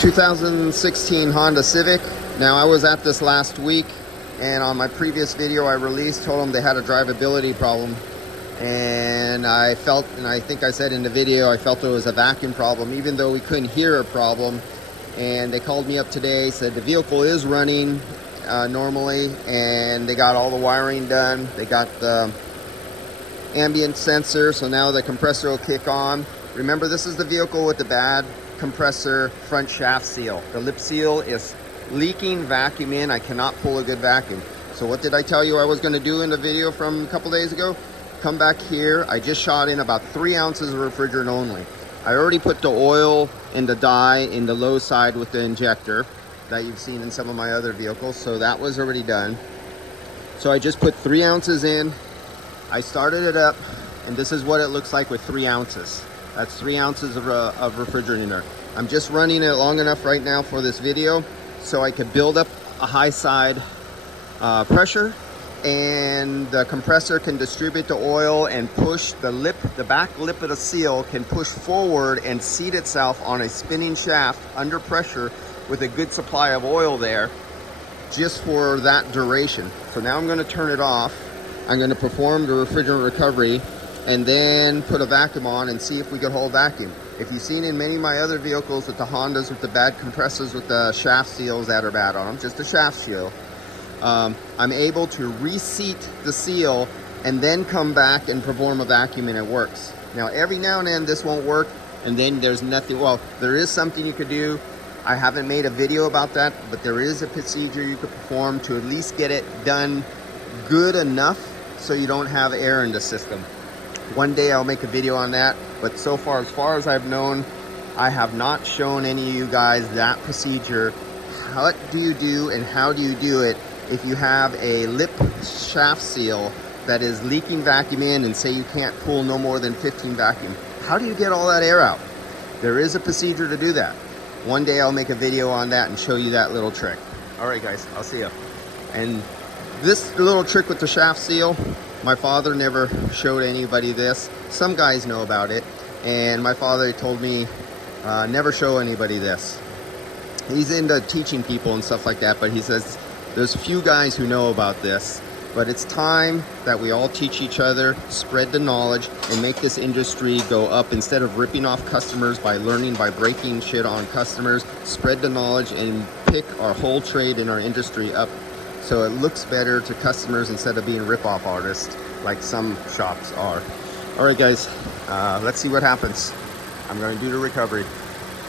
2016 Honda Civic. Now I was at this last week, and on my previous video I released, told them they had a drivability problem, and I felt, and I think I said in the video, I felt it was a vacuum problem, even though we couldn't hear a problem. And they called me up today, said the vehicle is running normally, and they got all the wiring done. They got the ambient sensor, so now the compressor will kick on. Remember, this is the vehicle with the bad compressor front shaft seal. The lip seal is leaking vacuum in. I cannot pull a good vacuum. So what did I tell you I was going to do in the video from a couple days ago? Come back here. I just shot in about 3 ounces of refrigerant only. I already put the oil and the dye in the low side with the injector that you've seen in some of my other vehicles, so that was already done. So I just put 3 ounces in. I started it up, and this is what it looks like with 3 ounces. That's 3 ounces of refrigerant in there. I'm just running it long enough right now for this video so I could build up a high side pressure, and the compressor can distribute the oil and push the lip, the back lip of the seal can push forward and seat itself on a spinning shaft under pressure with a good supply of oil there just for that duration. So now I'm going to turn it off. I'm going to perform the refrigerant recovery and then put a vacuum on and see if we can hold vacuum. If you've seen in many of my other vehicles with the Hondas with the bad compressors with the shaft seals that are bad on them, just the shaft seal, I'm able to reseat the seal and then come back and perform a vacuum, and it works. Now every now and then this won't work, and then there's nothing. Well, there is something you could do. I haven't made a video about that, but there is a procedure you could perform to at least get it done good enough so you don't have air in the system. One day I'll make a video on that, but so far as I've known, I have not shown any of you guys that procedure. What do you do and how do you do it if you have a lip shaft seal that is leaking vacuum in, and say you can't pull no more than 15 vacuum? How do you get all that air out? There is a procedure to do that. One day I'll make a video on that and show you that little trick. All right guys, I'll see you. And this little trick with the shaft seal, my father never showed anybody this. Some guys know about it, and my father told me never show anybody this. He's into teaching people and stuff like that, but he says there's few guys who know about this. But it's time that we all teach each other, spread the knowledge, and make this industry go up. Instead of ripping off customers by learning, by breaking shit on customers, spread the knowledge and pick our whole trade in our industry up so it looks better to customers instead of being rip-off artists like some shops are. All right guys, let's see what happens. I'm going to do the recovery.